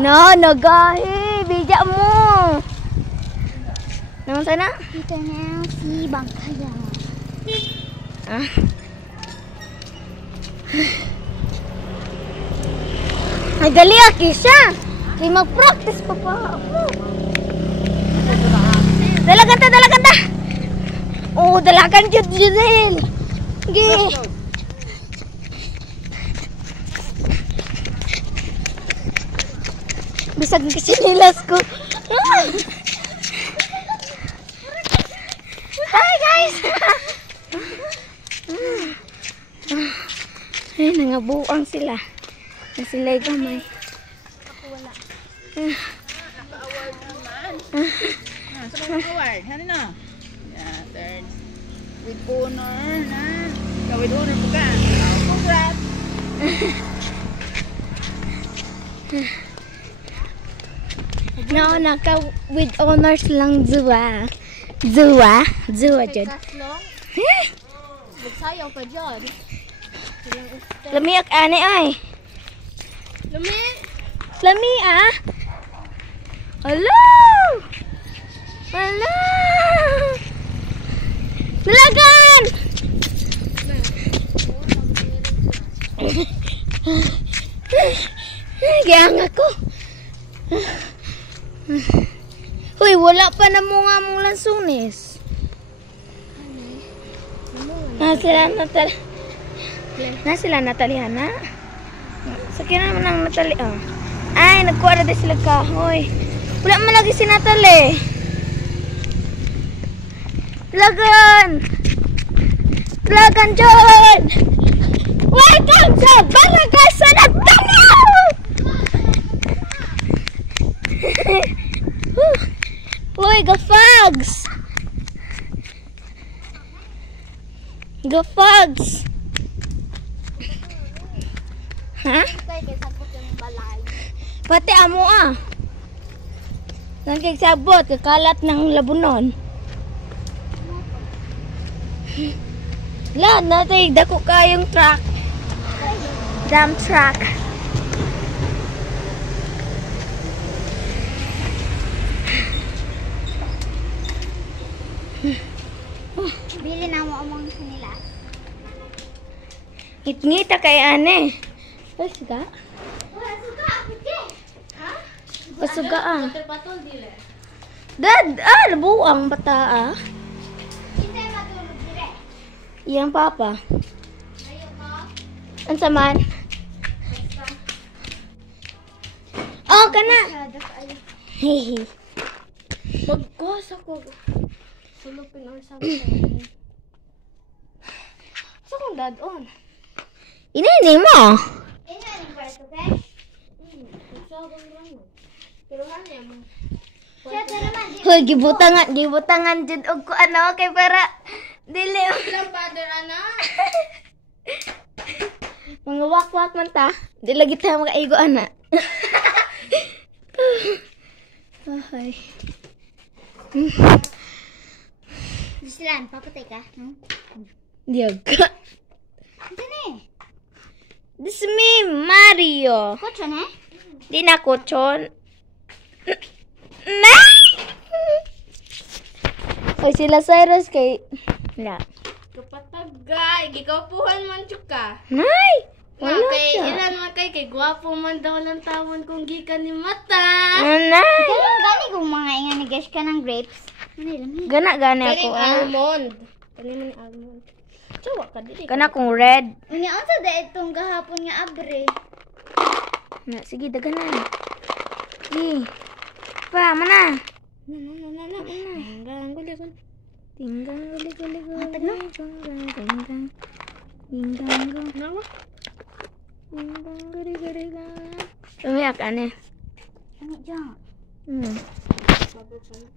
No, nagahi. Bijak mo. Naman sana? Kita na si Bangkaya. Ah. Ay, dali Kisha. Kaya mag-practice pa ako. Dalagan ta. Oh, dalagan jud Giselle. Gi. Bisag kasi nilas ko. Hi guys. Ay, nangabuang sila. Sila'y gamay. Ako wala. Award naman. Sa mga award, ano na? Yeah, third. With honor na. With honor po ka. Congrats. No, naka with honors lang Zua. Zua jud. Magsayaw ka dyan. Lamiak ani ay. Lami ah. Hello. Hello. Dalagan. Giyang ako. Hoy, wala pa na mo nga mong lansunis. Sila Nataliana. Sakyan naman ang Natali. Oh. Ay, nagkuha na din sila kahoy. Wala man lagi si Natali. Lagan John! Welcome to Barangay San Antonio! Uy, gafags! Gafags! Ha? Pati amo ah. Nagkiksabot, kakalat ng labunon. Lahat natin, dako kayong truck. Dump truck. Bili na mo among kanila. Ngit-ngita kay ane. Pasuga? Pasuga ah. Dad, buang bata ah. Kita matulog dire. Iyang papa. Ayo ka. Ansa man? Oh, kana. Hehe. Magkos ako. Sulupin or something. Sa kong dad on. Inini mo. Ina ni kwarto guys. Pero ano mo? Siya naman. Hoy, gibutangan jud og ko ano kay para dili Ilang father ana? mga wakwak man ta. Di lagi tayo makaigo ana. Ay. Dislan, papatay ka? Diyaga. Dini. This is me, Mario. Kotso na? Di na kutsyon. Na! Oy, sila Cyrus kay... Wala. Kapatagay, gikapuhan man chuka. Nay! Wala Wala kay siya. ilan man kay gwapo man daw lang tawon kung gikan ni mata. Nanay! Gani kung mga inga ni guys ka ng grapes. Ano Gana-gana ako Kaning ah. almond. Kaning man almond. Chawa ka dili. Kana kong red. Ano sa da itong gahapon nga abre? Na, sige, daganan. Sige. Pa, mana? Na. Hanggang guli-guli. Tinggang, guli-guli. Matag Tinggang. Tinggang. Nawa. Tinggang, guli-guli. Umiyak, ane. Ano dyan? Hmm. Bago pa na.